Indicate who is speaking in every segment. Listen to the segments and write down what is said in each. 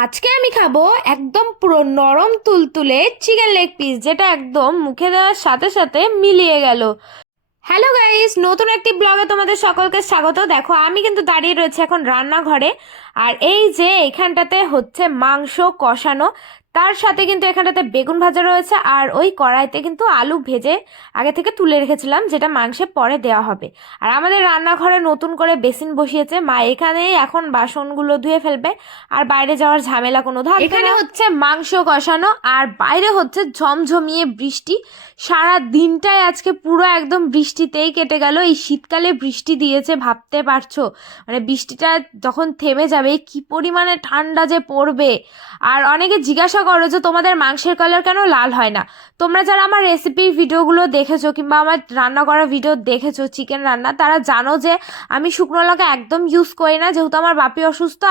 Speaker 1: আজকে আমি খাব একদম পুরো নরম তুলতুলে চিকেন লেগ পিস যেটা একদম মুখে দেওয়ার সাথে সাথে মিলিয়ে গেল। হ্যালো গাইস নতুন একটি ব্লগে তোমাদের সকলকে স্বাগত। দেখো, আমি কিন্তু দাঁড়িয়ে রয়েছে এখন রান্নাঘরে। আর এই যে এখানটাতে হচ্ছে মাংস কষানো, তার সাথে কিন্তু এখানটাতে বেগুন ভাজা রয়েছে আর ওই কড়াইতে কিন্তু আলু ভেজে আগে থেকে তুলে রেখেছিলাম, যেটা মাংসে পরে দেওয়া হবে। আর আমাদের রান্নাঘরে নতুন করে বেসিন বসিয়েছে, মা এখানেই এখন বাসনগুলো ধুয়ে ফেলবে আর বাইরে যাওয়ার ঝামেলা কোনো থাকবে এখানে হচ্ছে মাংস কষানো আর বাইরে হচ্ছে ঝমঝমিয়ে বৃষ্টি। সারা দিনটাই আজকে পুরো একদম বৃষ্টিতেই কেটে গেল। এই শীতকালে বৃষ্টি দিয়েছে, ভাবতে পারছ? মানে বৃষ্টিটা যখন থেমে যাবে কি পরিমাণে ঠান্ডা যে পড়বে। আর অনেকে জিজ্ঞাসা করো যে, তোমাদের মাংসের কালার কেন লাল হয় না? তোমরা যারা আমার রেসিপির ভিডিওগুলো দেখেছ কিংবা আমার রান্না করা ভিডিও দেখেছ চিকেন রান্না, তারা জানো যে, আমি শুকনো লঙ্কা একদম ইউজ করি না, যেহেতু আমার বাপি অসুস্থ।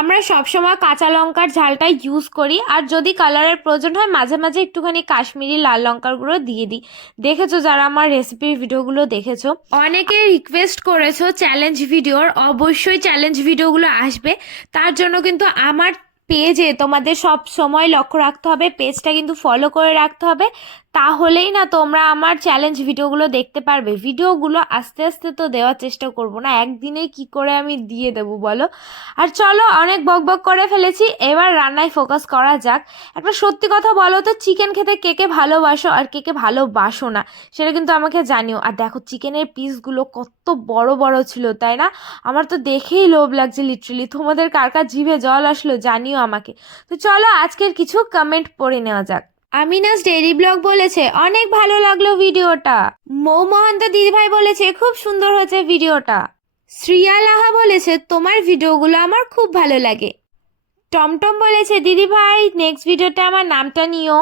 Speaker 1: আমরা সবসময় কাঁচা লঙ্কার ঝালটা ইউজ করি, আর যদি কালারের প্রয়োজন হয় মাঝে মাঝে একটুখানি কাশ্মীরি লাল লঙ্কার গুঁড়ো দিয়ে দিই। দেখেছ যারা আমার রেসিপির ভিডিওগুলো দেখেছ? অনেকে রিকোয়েস্ট করেছ চ্যালেঞ্জ ভিডিওর অবশ্যই চ্যালেঞ্জ ভিডিওগুলো আসবে। তার জন্য কিন্তু আমার পেজে তোমাদের সব সময় লক্ষ্য রাখতে হবে পেজটা কিন্তু ফলো করে রাখতে হবে, তাহলেই না তোমরা আমার চ্যালেঞ্জ ভিডিওগুলো দেখতে পারবে। ভিডিওগুলো আস্তে আস্তে তো দেওয়ার চেষ্টা করব না, একদিনে কি করে আমি দিয়ে দেবো বলো? আর চলো অনেক বক বক করে ফেলেছি, এবার রান্নায় ফোকাস করা যাক। একটা সত্যি কথা বলো তো চিকেন খেতে কে কে ভালোবাসো আর কে কে ভালোবাসো না, সেটা কিন্তু আমাকে জানিও। আর দেখো চিকেনের পিসগুলো কত বড় বড় ছিল, তাই না? আমার তো দেখেই লোভ লাগছে লিটারেলি তোমাদের কার কার জিভে জল আসলো জানিও আমাকে। তো চলো আজকের কিছু কমেন্ট পড়ে নেওয়া যাক। আমিনাস ডেইরি ব্লগ বলেছে, অনেক ভালো লাগল ভিডিওটা। মৌ মহান্ত দিদিভাই বলেছে, খুব সুন্দর হয়েছে ভিডিওটা। শ্রিয়া লাহা বলেছে, তোমার ভিডিওগুলো আমার খুব ভালো লাগে। টমটম বলেছে দিদি ভাই নেক্সট ভিডিওতে আমার নামটা নিও।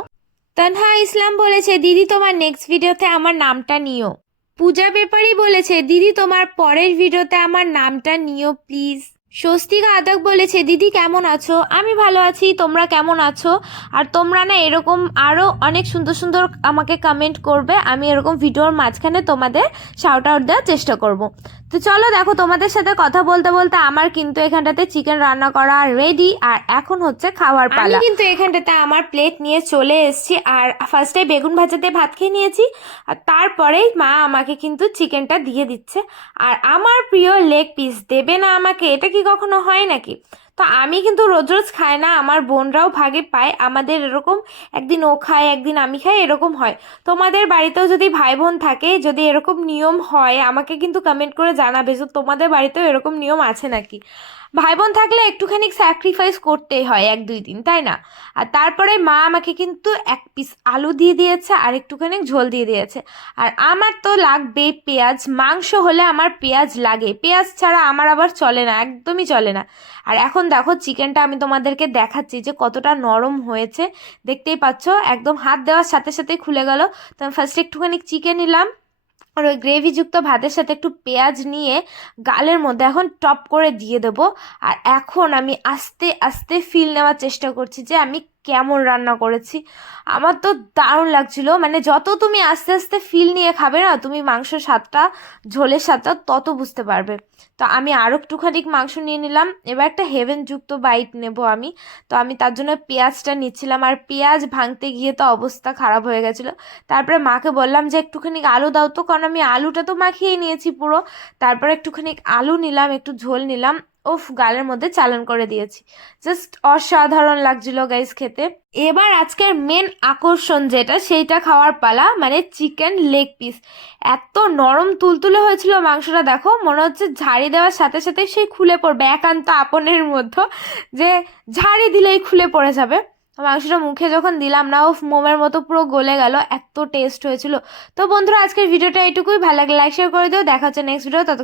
Speaker 1: তানহা ইসলাম বলেছে, দিদি, তোমার নেক্সট ভিডিওতে আমার নামটা নিও। পূজা ব্যাপারী বলেছে, দিদি, তোমার পরের ভিডিওতে আমার নামটা নিও প্লিজ স্বস্তিকা আদক বলেছে দিদি কেমন আছো? আমি ভালো আছি তোমরা কেমন আছো? আর তোমরা না এরকম আরও অনেক সুন্দর সুন্দর আমাকে কমেন্ট করবে। আমি এরকম ভিডিওর মাঝখানে তোমাদের শাউট আউট দেওয়ার চেষ্টা করব। তো চলো দেখো তোমাদের সাথে কথা বলতে বলতে আমার কিন্তু এখানটাতে চিকেন রান্না করা রেডি আর এখন হচ্ছে খাওয়ার পালা। আমি কিন্তু এখানটাতে আমার প্লেট নিয়ে চলে এসেছি আর ফার্স্টে বেগুন ভাজাতে ভাত খেয়ে নিয়েছি আর তারপরেই মা আমাকে কিন্তু চিকেনটা দিয়ে দিচ্ছে। আর আমার প্রিয় লেগ পিস দেবে না আমাকে এটা কি কখনো হয় নাকি? তো আমি কিন্তু রোজ রোজ খাই না, আমার বোনরাও ভাগে পায়, আমাদের এরকম একদিন ও খায়, একদিন আমি খাই, এরকম হয়। তোমাদের বাড়িতেও যদি ভাই বোন থাকে, যদি এরকম নিয়ম হয়, আমাকে কিন্তু কমেন্ট করে জানাবে যে তোমাদের বাড়িতেও এরকম নিয়ম আছে নাকি? ভাই বোন থাকলে একটুখানি স্যাক্রিফাইস করতেই হয় এক, দুই দিন, তাই না? আর তারপরে মা আমাকে কিন্তু এক পিস আলু দিয়ে দিয়েছে আর একটুখানি ঝোল দিয়ে দিয়েছে। আর আমার তো লাগবে পেঁয়াজ, মাংস হলে আমার পেঁয়াজ লাগে। পেঁয়াজ ছাড়া আমার আবার চলে না, একদমই চলে না। আর এখন দেখো চিকেনটা আমি তোমাদেরকে দেখাচ্ছি যে কতটা নরম হয়েছে। দেখতেই পাচ্ছ, একদম হাত দেওয়ার সাথে সাথে খুলে গেল। তো আমি ফার্স্টে একটুখানি চিকেন নিলাম আর ওই গ্রেভিযুক্ত ভাতের সাথে একটু পেঁয়াজ নিয়ে গালের মধ্যে এখন টপ করে দিয়ে দেবো। আর এখন আমি আস্তে আস্তে ফিল নেওয়ার চেষ্টা করছি যে আমি কেমন রান্না করেছি। আমার তো দারুণ লাগছিল। মানে যত তুমি আস্তে আস্তে ফিল নিয়ে খাবে না, তুমি মাংসের স্বাদটা, ঝোলের স্বাদটা তত বুঝতে পারবে। তো আমি আরও একটুখানি মাংস নিয়ে নিলাম। এবার একটা হেভেনযুক্ত বাইট নেব আমি। তো আমি তার জন্য পেঁয়াজটা নিচ্ছিলাম। আর পেঁয়াজ ভাঙতে গিয়ে তো অবস্থা খারাপ হয়ে গেছিল। তারপরে মাকে বললাম যে একটুখানি আলু দাও তো। কারণ আমি আলুটা তো মাখিয়ে নিয়েছি পুরো। তারপরে একটুখানি আলু নিলাম, একটু ঝোল নিলাম। ওফ, গালের মধ্যে চালান করে দিয়েছি। জাস্ট অসাধারণ লাগছিল গাইস খেতে। এবার আজকের মেন আকর্ষণ যেটা, সেইটা খাওয়ার পালা মানে চিকেন লেগ পিস এত নরম তুলতুলে হয়েছিল মাংসটা, দেখো, মনে হচ্ছে ঝাড়ি দেওয়ার সাথে সাথে সেই খুলে পড়বে, একান্ত আপনের মধ্যে যে ঝাড়ি দিলেই খুলে পড়ে যাবে। মাংসটা মুখে যখন দিলাম না ও মোমের মতো পুরো গলে গেল, এত টেস্ট হয়েছিল। তো বন্ধুরা, আজকের ভিডিওটা এইটুকুই। ভালো লাগলে লাইক শেয়ার করে দিও। দেখা হচ্ছে নেক্সট ভিডিও তত